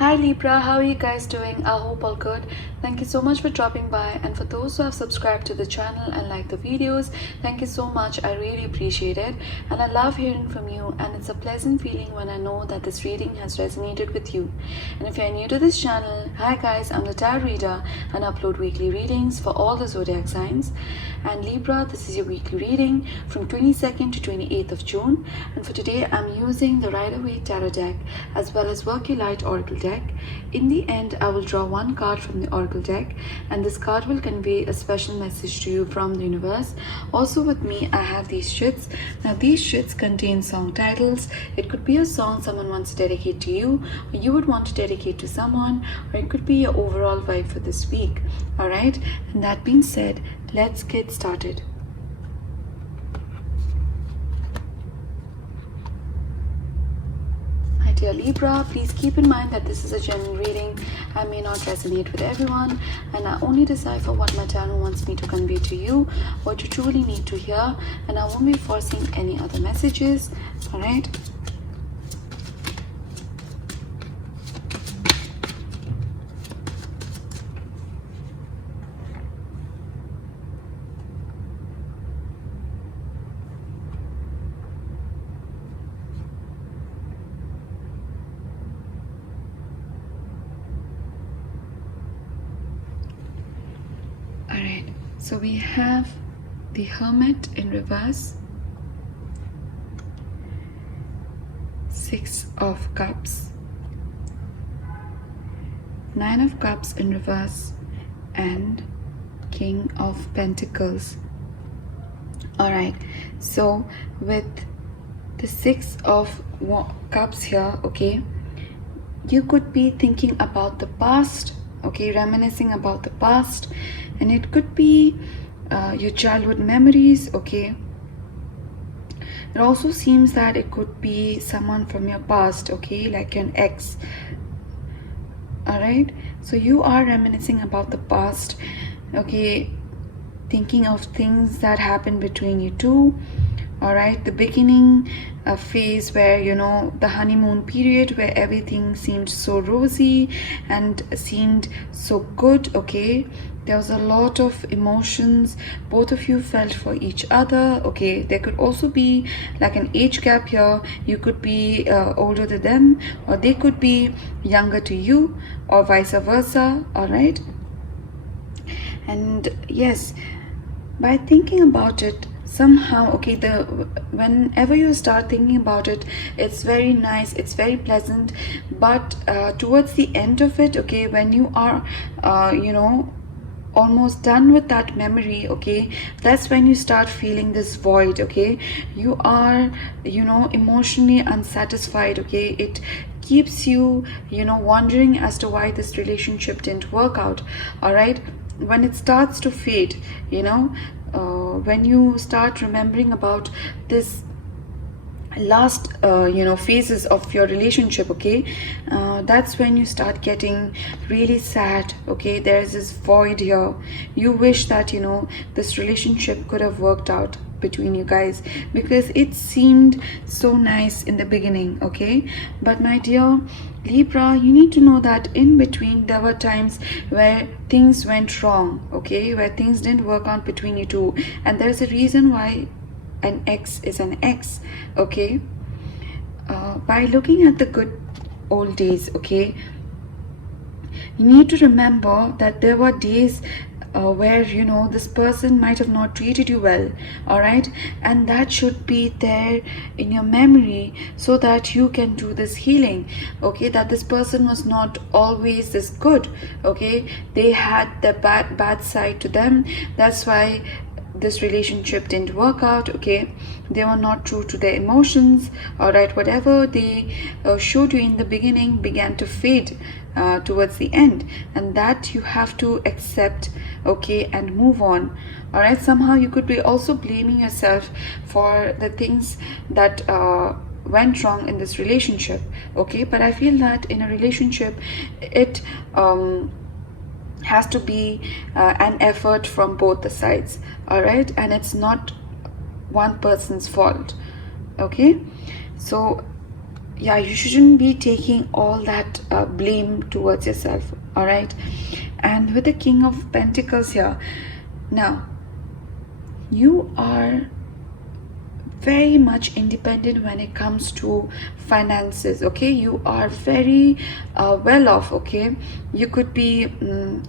Hi Libra, how are you guys doing? I hope all good. Thank you so much for dropping by, and for those who have subscribed to the channel and like the videos, thank you so much. I really appreciate it, and I love hearing from you, and it's a pleasant feeling when I know that this reading has resonated with you. And if you're new to this channel, hi guys, I'm the tarot reader and I upload weekly readings for all the zodiac signs. And Libra, this is your weekly reading from 22nd to 28th of June, and for today I'm using the Rider-Waite Tarot deck as well as Work Your Light Oracle deck. In the end, I will draw one card from the Oracle deck, and this card will convey a special message to you from the universe. Also with me, I have these sheets. Now these sheets contain song titles. It could be a song someone wants to dedicate to you, or you would want to dedicate to someone, or it could be your overall vibe for this week. Alright, and that being said, let's get started. Dear Libra, please keep in mind that this is a general reading. I may not resonate with everyone, and I only decipher what my tarot wants me to convey to you, what you truly need to hear, and I won't be forcing any other messages. Alright? Alright, so we have the Hermit in reverse, Six of Cups, Nine of Cups in reverse, and King of Pentacles. Alright, so with the Six of Cups here, okay, you could be thinking about the past, okay, reminiscing about the past, and it could be your childhood memories, okay. It also seems that it could be someone from your past, okay, like an ex. Alright, so you are reminiscing about the past, okay, thinking of things that happened between you two. Alright, the beginning phase where, you know, the honeymoon period where everything seemed so rosy and seemed so good, okay. There was a lot of emotions both of you felt for each other, okay. There could also be like an age gap here. You could be older than them, or they could be younger to you, or vice versa. Alright, and yes, by thinking about it somehow, okay, whenever you start thinking about it, it's very nice, it's very pleasant, but towards the end of it, okay, when you are you know, almost done with that memory, okay, that's when you start feeling this void, okay. You are, you know, emotionally unsatisfied, okay. It keeps you, you know, wondering as to why this relationship didn't work out. All right, when it starts to fade, you know, when you start remembering about this last you know, phases of your relationship, okay, that's when you start getting really sad, okay. There is this void here. You wish that, you know, this relationship could have worked out between you guys, because it seemed so nice in the beginning, okay. But my dear Libra, you need to know that in between there were times where things went wrong, okay, where things didn't work out between you two, and there's a reason why an ex is an ex, okay. By looking at the good old days, okay, you need to remember that there were days where, you know, this person might have not treated you well, all right, and that should be there in your memory so that you can do this healing, okay. That this person was not always this good, okay. They had the bad side to them. That's why this relationship didn't work out, okay. They were not true to their emotions, all right. Whatever they showed you in the beginning began to fade towards the end, and that you have to accept, okay, and move on. All right, somehow you could be also blaming yourself for the things that went wrong in this relationship, okay. But I feel that in a relationship, it has to be an effort from both the sides, all right, and it's not one person's fault, okay. So yeah, you shouldn't be taking all that blame towards yourself. All right. And with the King of Pentacles here, now you are very much independent when it comes to finances. Okay, you are very well off. Okay, you could be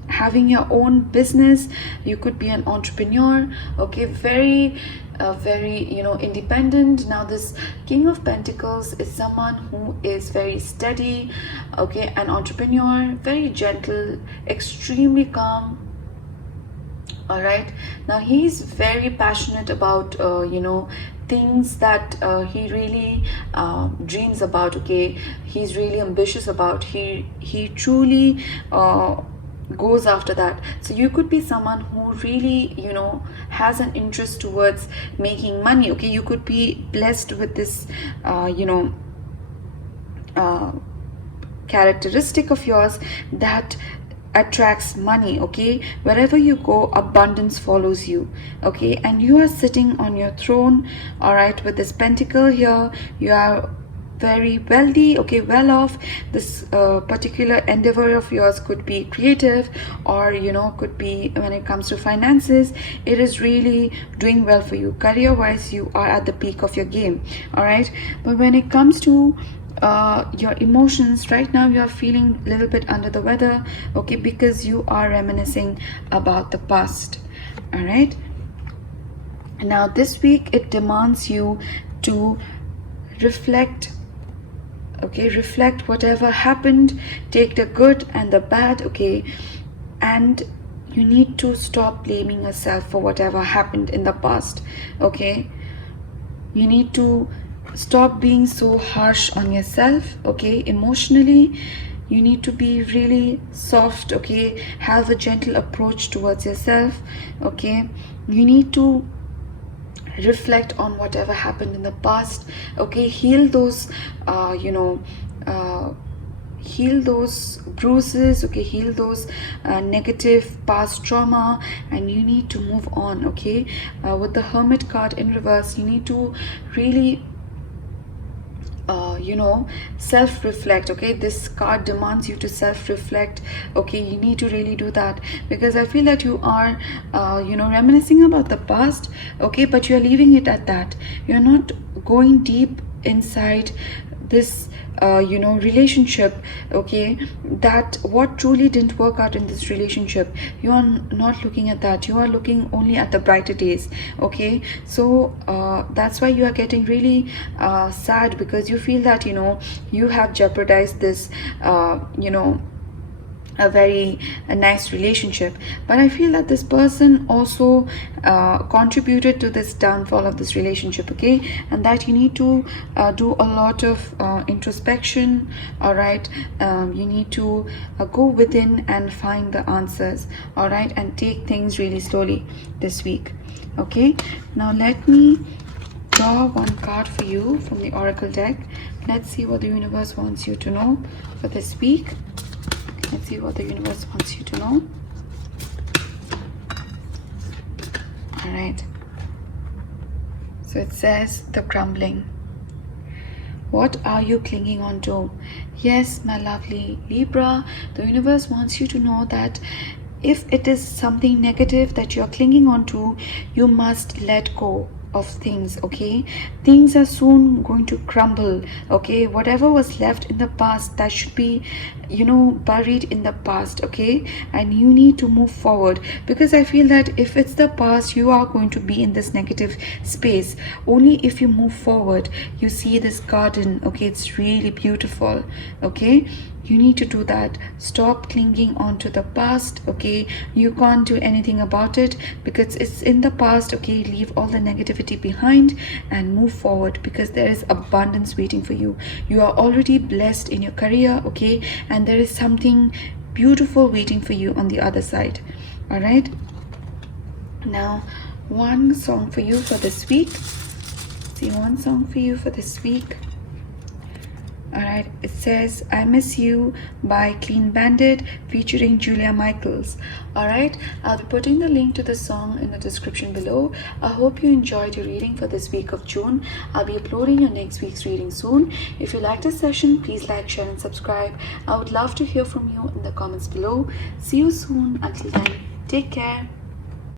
having your own business, you could be an entrepreneur. Okay, very independent. Now this King of Pentacles is someone who is very steady. Okay, an entrepreneur, very gentle, extremely calm. All right, now he's very passionate about things that he really dreams about. Okay, he's really ambitious about, he truly goes after that. So you could be someone who really has an interest towards making money. Okay, you could be blessed with this characteristic of yours that attracts money. Okay, wherever you go, abundance follows you. Okay, and you are sitting on your throne. All right, with this pentacle here, you are very wealthy. Okay, well off. This particular endeavor of yours could be creative, or could be, when it comes to finances, it is really doing well for you. Career wise, you are at the peak of your game. All right, but when it comes to your emotions right now, you are feeling a little bit under the weather. Okay, because you are reminiscing about the past. All right, now this week it demands you to reflect. Okay, reflect whatever happened, take the good and the bad. Okay, and you need to stop blaming yourself for whatever happened in the past. Okay, you need to stop being so harsh on yourself. Okay, emotionally you need to be really soft. Okay, have a gentle approach towards yourself. Okay, you need to reflect on whatever happened in the past. Okay, heal those heal those bruises. Okay, heal those negative past trauma, and you need to move on. Okay, with the Hermit card in reverse, you need to really self-reflect. Okay, this card demands you to self-reflect. Okay, you need to really do that, because I feel that you are reminiscing about the past. Okay, but you're leaving it at that. You're not going deep inside this relationship. Okay, that what truly didn't work out in this relationship, you are not looking at that. You are looking only at the brighter days. Okay, so that's why you are getting really sad, because you feel that you have jeopardized this a very nice relationship. But I feel that this person also contributed to this downfall of this relationship. Okay, and that you need to do a lot of introspection. All right, you need to go within and find the answers. All right, and take things really slowly this week. Okay, now let me draw one card for you from the oracle deck. Let's see what the universe wants you to know for this week. Let's see what the universe wants you to know. All right, so it says the crumbling. What are you clinging on to? Yes, my lovely Libra, the universe wants you to know that if it is something negative that you're clinging on to, you must let go of things. Okay, things are soon going to crumble. Okay, whatever was left in the past, that should be buried in the past. Okay, and you need to move forward, because I feel that if it's the past, you are going to be in this negative space. Only if you move forward, you see this garden. Okay, it's really beautiful. Okay, you need to do that. Stop clinging on to the past. Okay, you can't do anything about it because it's in the past. Okay, leave all the negativity behind and move forward, because there is abundance waiting for you. You are already blessed in your career. Okay, and there is something beautiful waiting for you on the other side. All right, now one song for you for this week. See, one song for you for this week. Alright, it says I Miss You by Clean Bandit featuring Julia Michaels. Alright, I'll be putting the link to the song in the description below. I hope you enjoyed your reading for this week of June. I'll be uploading your next week's reading soon. If you liked this session, please like, share, and subscribe. I would love to hear from you in the comments below. See you soon. Until then, take care.